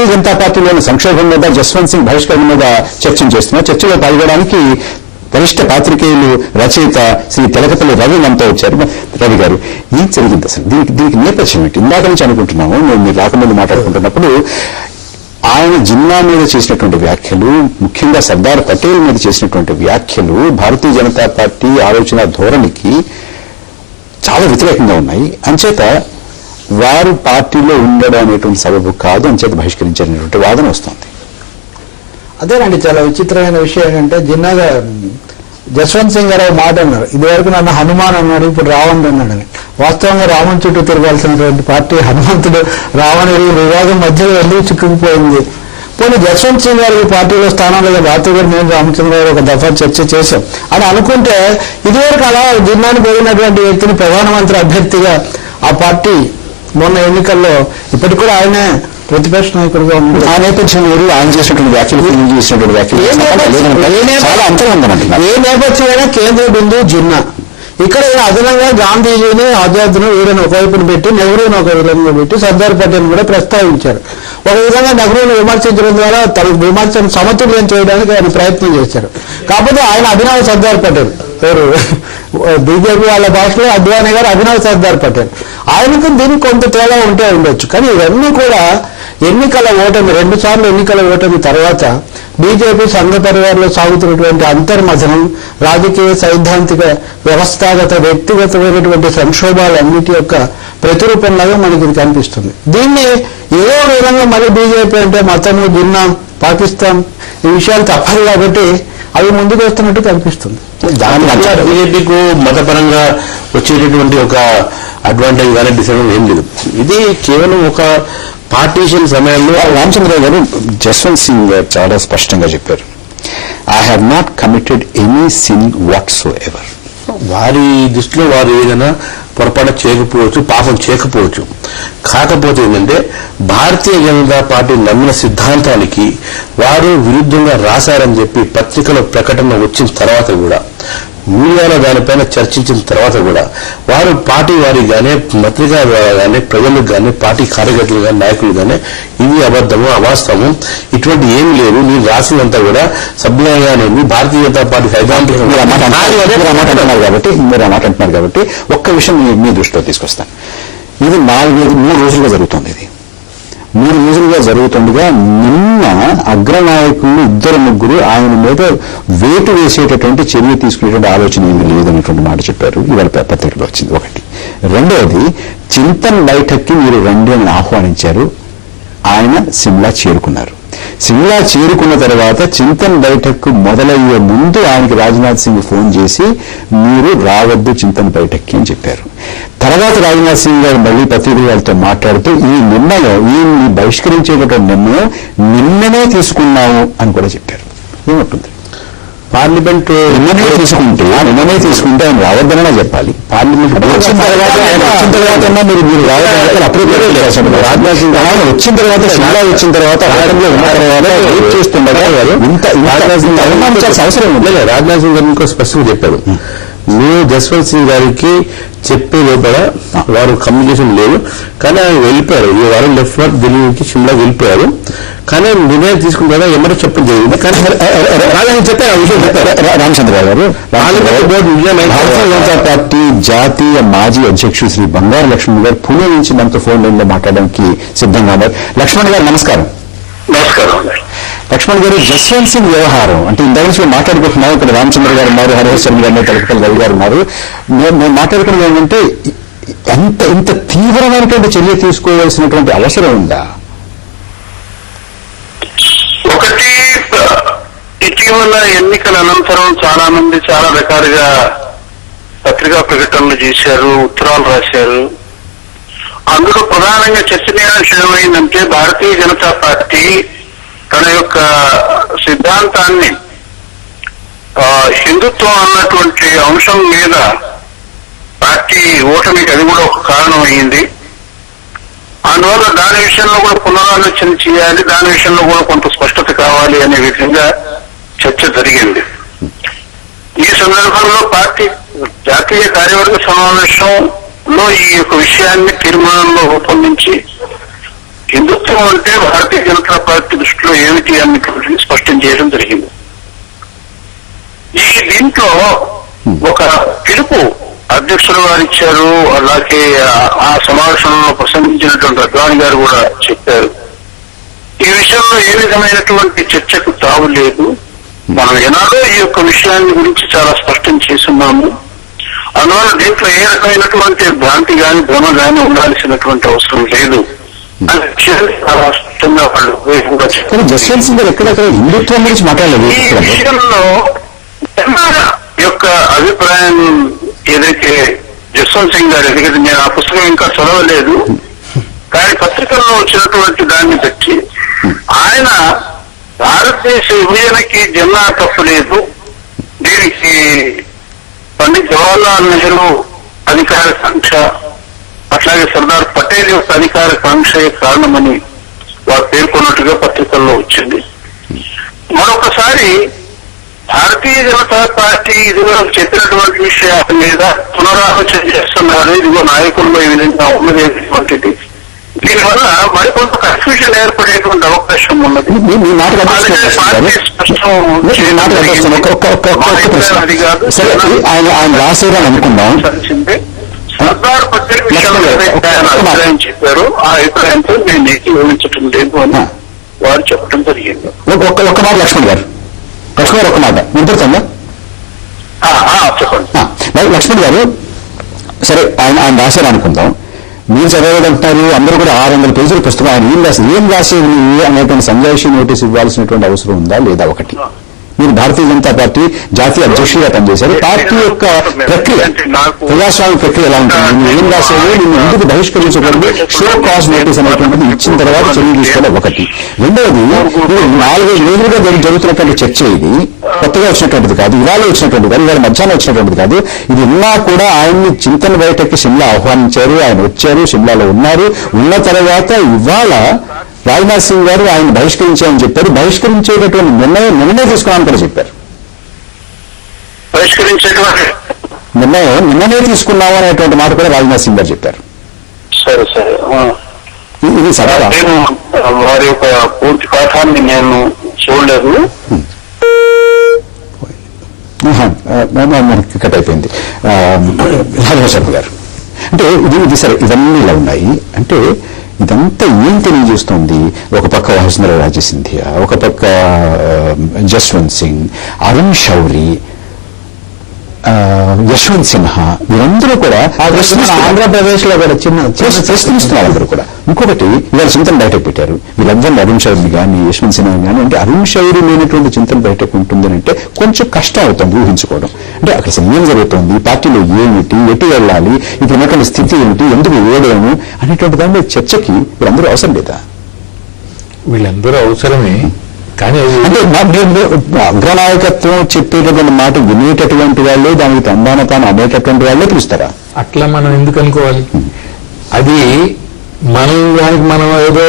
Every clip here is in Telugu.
భారతీయ జనతా పార్టీలోని సంక్షోభం మీద జస్వంత్ సింగ్ బహిష్కరణ మీద చర్చను చేస్తున్నారు. చర్చలో పాల్గొనడానికి వరిష్ఠ పాత్రికేయులు రచయిత శ్రీ తెలకపల్లి రవి మనతో వచ్చారు. రవి గారు, ఏం జరిగింది అసలు? దీనికి నేపథ్యం ఏంటి? ఇందాక నుంచి అనుకుంటున్నాము, మీరు రాకముందు మాట్లాడుకుంటున్నప్పుడు ఆయన జిన్నా మీద చేసినటువంటి వ్యాఖ్యలు, ముఖ్యంగా సర్దార్ పటేల్ మీద చేసినటువంటి వ్యాఖ్యలు భారతీయ జనతా పార్టీ ఆలోచన ధోరణికి చాలా వ్యతిరేకంగా ఉన్నాయి. అంచేత వారు పార్టీలో ఉండడం అనేటువంటి సబబు కాదు, అంచేత బహిష్కరించారనేటువంటి వాదన వస్తుంది. అదేనండి, చాలా విచిత్రమైన విషయం ఏంటంటే జిన్నాగా జస్వంత్ సింగ్ గారు మాట అన్నారు, ఇదివరకు నన్ను హనుమాన్ అన్నాడు, ఇప్పుడు రావణుడు అన్నాడని. వాస్తవంగా రావణ్ చుట్టూ తిరగాల్సినటువంటి పార్టీ హనుమంతుడు రావణుడు వివాదం మధ్యలో ఎందుకు చిక్కుకుపోయింది? పోనీ జస్వంత్ సింగ్ గారికి పార్టీలో స్థానం లేదా రాత్రి గారు నేను రామచంద్ర గారు ఒక దఫా చర్చ చేశాం అని అనుకుంటే, ఇదివరకు అలా జిన్నాను పెరిగినటువంటి వ్యక్తిని ప్రధానమంత్రి అభ్యర్థిగా ఆ పార్టీ మొన్న ఎన్నికల్లో ఇప్పటికి కూడా ఆయనే ప్రతిపక్ష నాయకుడిగా ఉన్నారు. ఆ నేపథ్యం వేరు, ఆయన చేసినటువంటి వ్యాఖ్యలు చేసినటువంటి వ్యాఖ్యలు ఏ నేపథ్యమైనా కేంద్ర బిందువు జిన్నా. ఇక్కడ అదనంగా గాంధీజీని ఆజాద్ను వీళ్ళని ఒకవైపును పెట్టి నెహ్రూని ఒక విధంగా పెట్టి సర్దార్ పటేల్ కూడా ప్రస్తావించారు. ఒక విధంగా నెహ్రూని విమర్శించడం ద్వారా తన విమర్శను సమతుల్యం చేయడానికి ఆయన ప్రయత్నం చేశారు. కాకపోతే ఆయన అభినవ్ సర్దార్ పటేల్, ఎవరు బీజేపీ వాళ్ళ భాషలో అద్వానీ గారు అభినవ్ సర్దార్ పటేల్. ఆయనకు దీనికి కొంత తేడా ఉంటే ఉండొచ్చు. కానీ ఇవన్నీ కూడా ఎన్నికల ఓటమి, 2 సార్లు ఎన్నికల ఓటమి తర్వాత బీజేపీ సంఘ పరివారంలో సాగుతున్నటువంటి అంతర్మథనం, రాజకీయ సైద్ధాంతిక వ్యవస్థాగత వ్యక్తిగతమైనటువంటి సంక్షోభాలన్నిటి యొక్క ప్రతిరూపంలాగా మనకి ఇది కనిపిస్తుంది. దీన్ని ఏదో విధంగా మరి బీజేపీ అంటే మతము, జిన్నా, పాకిస్తాన్ ఈ విషయాలు తప్పదు కాబట్టి అవి ముందుకు వస్తున్నట్టు కనిపిస్తుంది. దానివల్ల బీజేపీకు మతపరంగా వచ్చేటటువంటి ఒక అడ్వాంటేజ్ కానీ డిసడ్వాంటేజ్ ఏం లేదు. ఇది కేవలం ఒక పార్టీషన్ సమయంలో రామచంద్రరావు గారు జస్వంత్ సింగ్ గారు చాలా స్పష్టంగా చెప్పారు, I have not committed any sin whatsoever. వారి దృష్టిలో వారు ఏదైనా పొరపాటు చేయకపోవచ్చు, పాపం చేయకపోవచ్చు. కాకపోతే ఏంటంటే భారతీయ జనతా పార్టీ నమ్మిన సిద్ధాంతానికి వారు విరుద్ధంగా రాశారని చెప్పి పత్రికల ప్రకటన వచ్చిన తర్వాత కూడా, మీడియాలో దానిపైన చర్చించిన తర్వాత కూడా వారు పార్టీ వారికి కానీ, పత్రికా ద్వారా కానీ, ప్రజలకు కానీ, పార్టీ కార్యకర్తలు కానీ, నాయకులు కానీ ఇది అబద్ధము, అవాస్తవము, ఇటువంటి ఏమి లేదు, నేను రాసినంతా కూడా సభ్యంగానే ఉంది, భారతీయ జనతా పార్టీ సైద్ధాంతిక మీరు ఆ మాట అంటున్నారు కాబట్టి ఒక్క విషయం మీ దృష్టిలో తీసుకొస్తాను. ఇది 3 రోజులుగా జరుగుతుంది. ఇది 3 రోజులుగా జరుగుతుండగా నిన్న అగ్రనాయకులు 2-3 ఆయన మీద వేటు వేసేటటువంటి చర్య తీసుకునేటువంటి ఆలోచన ఏమీ లేదనేటువంటి మాట చెప్పారు. ఇవాళ పత్రికలో వచ్చింది. ఒకటి. రెండవది, చింతన్ బైఠక్కి మీరు రండి అని ఆహ్వానించారు. ఆయన సిమ్లా చేరుకున్నారు. సిమ్లా చేరుకున్న తర్వాత చింతన్ బైఠక్ మొదలయ్యే ముందు ఆయనకి రాజ్నాథ్ సింగ్ ఫోన్ చేసి మీరు రావద్దు చింతన్ బైఠక్కి అని చెప్పారు. తర్వాత రాజ్నాథ్ సింగ్ గారు మళ్లీ పత్రికలతో మాట్లాడుతూ ఈ నిర్ణయం, ఈ బహిష్కరించేటటువంటి నిర్ణయం నిన్ననే తీసుకున్నాము అని కూడా చెప్పారు. ఏమంటుంది? పార్లమెంట్ నిన్ననే తీసుకుంటే ఆయన రావద్దననే చెప్పాలి. పార్లమెంట్ వచ్చిన తర్వాత మీరు రావద్దని అప్పుడే రాజ్నాథ్ సింగ్ ఆయన వచ్చిన తర్వాత, సిమ్లా వచ్చిన తర్వాత, చేస్తుండగా అవసరం లేదు. రాజ్నాథ్ సింగ్ గారు ఇంకో స్పష్టంగా చెప్పారు, మేము జస్వంత్ సింగ్ గారికి చెప్పే లోపల వారు కమ్యూనికేషన్ లేదు, కానీ ఆయన వెళ్ళిపోయారు. ఈ వారం లెఫ్ట్ వర్క్ ఢిల్లీ నుంచి సిమ్లా వెళ్ళిపోయారు. కానీ నిర్ణయం తీసుకున్న తర్వాత ఏమైనా చెప్పడం జరిగింది. కానీ చెప్పారు, ఆ విషయం చెప్పారు రామచంద్రరావు గారు. భారతీయ జనతా పార్టీ జాతీయ మాజీ అధ్యక్షుడు శ్రీ బంగారు లక్ష్మణ్ గారు పూణే నుంచి మనతో ఫోన్ లైన్ లో మాట్లాడడానికి సిద్ధంగా ఉన్నారు. లక్ష్మణ్ గారు నమస్కారం. నమస్కారం. లక్ష్మణ్ గారు, జస్వంత్ సింగ్ వ్యవహారం అంటే ఇంత నుంచి మాట్లాడుకుంటున్నాం. ఇక్కడ రామచంద్ర గారు ఉన్నారు, హరిహర్ గారు, తెలకపల్లి రవి గారు ఉన్నారు. మేము మాట్లాడుకున్నది ఏంటంటే ఇంత తీవ్రమైనటువంటి చర్య తీసుకోవాల్సినటువంటి అవసరం ఉందా? ఒకటి, ఇటీవల ఎన్నికల అనంతరం చాలా మంది చాలా రకాలుగా పత్రికా ప్రకటనలు చేశారు, ఉత్తరాలు రాశారు. అందులో ప్రధానంగా చర్చనీయాంశం ఏమైందంటే భారతీయ జనతా పార్టీ తన యొక్క సిద్ధాంతాన్ని హిందుత్వం అన్నటువంటి అంశం మీద పార్టీ ఓటమికి అది కూడా ఒక కారణం అయింది. అందువల్ల దాని విషయంలో కూడా పునరాలోచన చేయాలి, దాని విషయంలో కూడా కొంత స్పష్టత కావాలి అనే విధంగా చర్చ జరిగింది. ఈ సందర్భంలో పార్టీ జాతీయ కార్యవర్గ సమావేశంలో ఈ యొక్క విషయాన్ని తీర్మానంలో రూపొందించి హిందుత్వం అంటే భారతీయ జనతా పార్టీ దృష్టిలో ఏమిటి అన్నటువంటిది స్పష్టం చేయడం జరిగింది. దీంట్లో ఒక పిలుపు అధ్యక్షులు వారు ఇచ్చారు, అలాగే ఆ సమావేశంలో ప్రసంగించినటువంటి అద్వానీ గారు కూడా చెప్పారు. ఈ విషయంలో ఏ విధమైనటువంటి చర్చకు తావు లేదు. మనం ఏనాడో ఈ యొక్క విషయాన్ని గురించి చాలా స్పష్టం చేస్తున్నాము. అందువల్ల దీంట్లో ఏ రకమైనటువంటి భ్రాంతి గాని భ్రమ గాని ఉండాల్సినటువంటి అవసరం లేదు అనే విషయాన్ని చాలా స్పష్టంగా వాళ్ళు కూడా చెప్పారు. జస్వంత్ సింగ్ గారు ఎక్కడెక్కడ హిందుత్వం గురించి మాట్లాడలేదు. ఈ విషయంలో యొక్క అభిప్రాయం ఏదైతే జస్వంత్ సింగ్ గారు, ఎందుకంటే నేను ఆ పుస్తకం ఇంకా చదవలేదు, కానీ పత్రికల్లో వచ్చినటువంటి దాన్ని బట్టి ఆయన భారతదేశ విభజనకి జిన్నా తప్పలేదు, దీనికి పండిత్ జవహర్లాల్ నెహ్రూ అధికార కాంక్ష అట్లాగే సర్దార్ పటేల్ యొక్క అధికార కాంక్షే కారణమని వారు పేర్కొన్నట్టుగా పత్రికల్లో వచ్చింది. మరొకసారి భారతీయ జనతా పార్టీ ఇదిగో చెప్పినటువంటి విషయాల మీద పునరాలోచన చేస్తున్నారు. ఇదిగో నాయకుల్లో ఈ విధంగా ఉన్నదేటువంటిది. దీనివల్ల మరికొంత కన్ఫ్యూజన్ ఏర్పడేటువంటి అవకాశం ఉన్నది. ఆయన రాసేదని అనుకుందాం. సర్దార్ పటేల్ విషయంలో ఏదైతే ఆయన అభిప్రాయం చెప్పారో ఆ అభిప్రాయంతో నేను ఏకీభవించటం లేదు అని వారు చెప్పడం జరిగింది. ఒక్క మాట లక్ష్మణ్ గారు, లక్ష్మణ్ గారు ఒక్క మాట వింటుందా? చెప్పండి. లక్ష్మణ్ గారు, సరే ఆయన రాశారు అనుకుందాం, మీరు చదవడంటారు, అందరూ కూడా 600 పేజీల పుస్తకం ఆయన ఏం రాసేది అనేటువంటి సంజాయిషి నోటీస్ ఇవ్వాల్సినటువంటి అవసరం ఉందా లేదా? ఒకటి, మీరు భారతీయ జనతా పార్టీ జాతీయ అధ్యక్షుడిగా పనిచేశారు. పార్టీ యొక్క ప్రక్రియ, ప్రజాస్వామ్య ప్రక్రియ ఎలా ఉంటుంది? మీరు ఏం రాసేది, నిన్ను ఎందుకు బహిష్కరించకూడదు, షో కాజ్ నోటీస్ అనేటువంటిది ఇచ్చిన తర్వాత చర్య తీసుకోవాలి. ఒకటి. రెండవది, 4-5 రోజులుగా జరుగుతున్నటువంటి చర్చ ఇది కొత్తగా వచ్చినటువంటిది కాదు, ఇవాళ వచ్చినటువంటిది కాదు, ఇవాళ మధ్యాహ్నం వచ్చినటువంటిది కాదు. ఇది ఉన్నా కూడా ఆయన్ని చింతన బయటకి సిమ్లా ఆహ్వానించారు, ఆయన వచ్చారు, సిమ్లాలో ఉన్నారు. ఉన్న తర్వాత ఇవాళ రాజ్నాథ్ సింగ్ గారు ఆయన బహిష్కరించామని చెప్పారు. బహిష్కరించేటటువంటి నిర్ణయం తీసుకున్నామని కూడా చెప్పారు. నిర్ణయం నిన్ననే తీసుకున్నాము అనేటువంటి మాట కూడా రాజ్నాథ్ సింగ్ గారు చెప్పారు. సరే సరే, ఇది సరే, నేను వారి యొక్క పూర్తి పాఠాన్ని నేను చూడలేదు. మనకి కట్ అయిపోయింది. రాఘవ గారు, అంటే ఇది సరే, ఇవన్నీ ఇలా ఉన్నాయి. అంటే ఇదంతా ఏం తెలియజేస్తోంది? ఒక పక్క వసుంధర రాజే సింధియా, ఒక పక్క జస్వంత్ సింగ్, అరుణ్ శౌరి, యశ్వంత్ సిన్హా, వీరందరూ కూడా ఆంధ్రప్రదేశ్ లో కూడా ప్రశ్నిస్తున్నారు అందరూ కూడా. ఇంకొకటి, ఇవాళ చింతన బయటకు పెట్టారు వీళ్ళందరూ, అరుణ్ శౌరి కానీ యశ్వంత్ సిన్హా కానీ. అంటే అరుణ్ శౌరి లేనటువంటి చింతన బయటకు ఉంటుంది అంటే కొంచెం కష్టం అవుతుంది ఊహించుకోవడం. అంటే అక్కడ అసలు ఏం జరుగుతుంది, పార్టీలో ఏమిటి, ఎటు వెళ్ళాలి, ఇప్పుడు ఉన్నటువంటి స్థితి ఏమిటి, ఎందుకు ఓడేము అనేటువంటి దాని చర్చకి వీళ్ళందరూ అవసరం లేదా? వీళ్ళందరూ అవసరమే, కానీ అంటే అగ్రనాయకత్వం చెప్పేటటువంటి మాట వినేటటువంటి వాళ్ళే, దానికి తందాన తాను అనేటటువంటి వాళ్ళే పిలుస్తారా? అట్లా మనం ఎందుకు అనుకోవాలి? అది దానికి మనం ఏదో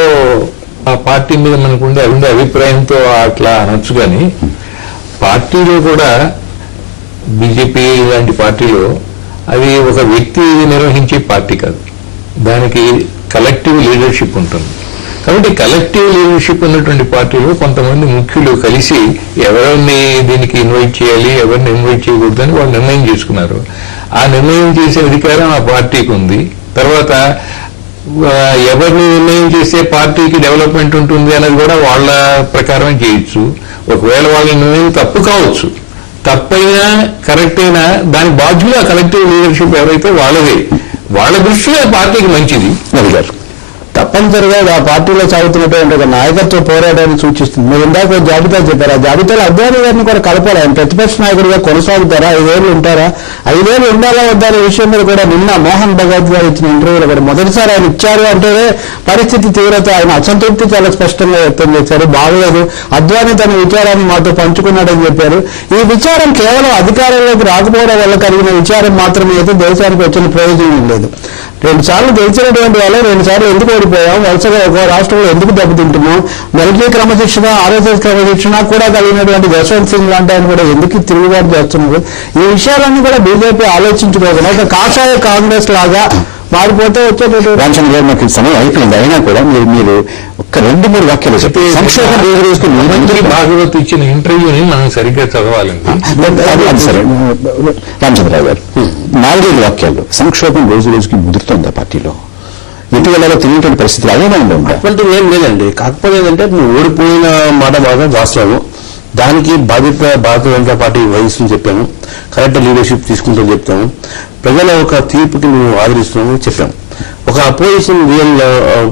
ఆ పార్టీ మీద మనకు ఉండే అభిప్రాయంతో అట్లా అనొచ్చు. కానీ పార్టీలో కూడా బీజేపీ లాంటి పార్టీలో అది ఒక వ్యక్తి నిర్వహించే పార్టీ కాదు, దానికి కలెక్టివ్ లీడర్షిప్ ఉంటుంది. కాబట్టి కలెక్టివ్ లీడర్షిప్ ఉన్నటువంటి పార్టీలో కొంతమంది ముఖ్యులు కలిసి ఎవరిని దీనికి ఇన్వైట్ చేయాలి, ఎవరిని ఇన్వైట్ చేయకూడదని వాళ్ళు నిర్ణయం చేసుకున్నారు. ఆ నిర్ణయం చేసే అధికారం ఆ పార్టీకి ఉంది. తర్వాత ఎవరిని నిర్ణయం చేసే పార్టీకి డెవలప్మెంట్ ఉంటుంది అనేది కూడా వాళ్ళ ప్రకారం చేయొచ్చు. ఒకవేళ వాళ్ళ నిర్ణయం తప్పు కావచ్చు, తప్పైనా కరెక్ట్ అయినా దాని బాధ్యులు ఆ కలెక్టివ్ లీడర్షిప్ ఎవరైతే వాళ్ళదే, వాళ్ళ దృష్టిలో పార్టీకి మంచిది. అడిగారు తప్పనిసరిగా ఆ పార్టీలో సాగుతున్నటువంటి ఒక నాయకత్వ పోరాటాన్ని సూచిస్తుంది. మీరు ఇందాక జాబితా చెప్పారు, ఆ జాబితాలో అద్వానీ గారిని కూడా కలపాలి. ఆయన ప్రతిపక్ష నాయకుడిగా కొనసాగుతారా, 5 ఏళ్ళు ఉంటారా, 5 ఏళ్ళు ఉండాలా వద్దా అనే విషయం మీద కూడా నిన్న మోహన్ భగవత్ గారు ఇచ్చిన ఇంటర్వ్యూలో కూడా మొదటిసారి ఆయన ఇచ్చారు అంటే పరిస్థితి తీవ్రత, ఆయన అసంతృప్తి చాలా స్పష్టంగా వ్యక్తం చేశారు. బాగలేదు, అద్వానీ తన విచారాన్ని మాతో పంచుకున్నాడని చెప్పారు. ఈ విచారం కేవలం అధికారంలోకి రాకపోవడం వల్ల కలిగిన విచారం మాత్రమే అయితే దేశానికి వచ్చిన ప్రయోజనం లేదు. 2 సార్లు గెలిచినటువంటి వాళ్ళు 2 సార్లు ఎందుకు ఓడిపోయాం, వరుసగా ఒక రాష్ట్రంలో ఎందుకు దెబ్బతింటున్నాం, మిలిటరీ క్రమశిక్షణ, RSS క్రమశిక్షణ కూడా కలిగినటువంటి జస్వంత్ సింగ్ లాంటి ఆయన కూడా ఎందుకు తిరుగుబాటు చేస్తున్నారు, ఈ విషయాలన్నీ కూడా బీజేపీ ఆలోచించుకోకుండా ఒక కాషాయ కాంగ్రెస్ లాగా మారిపోతే వచ్చేటటువంటి రామచంద్ర గారు నాకు సమయం అయిపోయింది, అయినా కూడా మీరు ఒక్క 2-3 వాక్యాలు చెప్పి సంక్షోభం రోజు రోజుకు మంత్రి భాగవత్ ఇచ్చిన ఇంటర్వ్యూని మనం సరిగ్గా చదవాలండి. అది సరే రామచంద్రరావు గారు 4-5 వాక్యాలు. సంక్షోభం రోజు రోజుకి ముదురుతోంది పార్టీలో, ఎటు వెళ్ళాలో తెలియని పరిస్థితులు అదేనా ఉందా? అటువంటిది ఏం లేదండి. కాకపోతే ఏంటంటే నువ్వు ఓడిపోయిన మాట బాగా వాస్తవం, దానికి భారతీయ జనతా పార్టీ వహిస్తుందని చెప్పాము, కరెక్ట్ లీడర్షిప్ తీసుకుంటామని చెప్తాము, ప్రజల ఒక తీర్పుకి మేము ఆదరిస్తున్నామని చెప్పాము. ఒక అపోజిషన్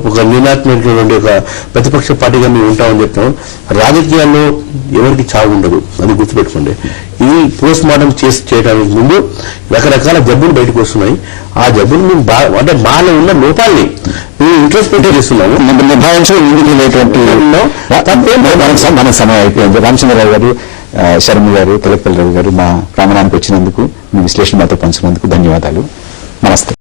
ఒక నిర్ణయాత్మకమైనటువంటి ఒక ప్రతిపక్ష పార్టీగా మేము ఉంటామని చెప్తాము. రాజకీయాల్లో ఎవరికి చావు ఉండదు, అది గుర్తుపెట్టుకోండి. ఇది పోస్ట్ మార్టం చేయడానికి ముందు రకరకాల జబ్బులు బయటకు వస్తున్నాయి. ఆ జబ్బులు మేము అంటే మాలో ఉన్న లోపాలని మేము ఇంట్రోస్పెక్ట్ చేస్తున్నాము. మన సమయం అయిపోయింది. రామచంద్రరావు గారు, శర్మ గారు, తెలపల్లి రావు గారు మా ప్రాంగణానికి వచ్చినందుకు, మీ విశ్లేషణ మాతో పంచినందుకు ధన్యవాదాలు. నమస్తే.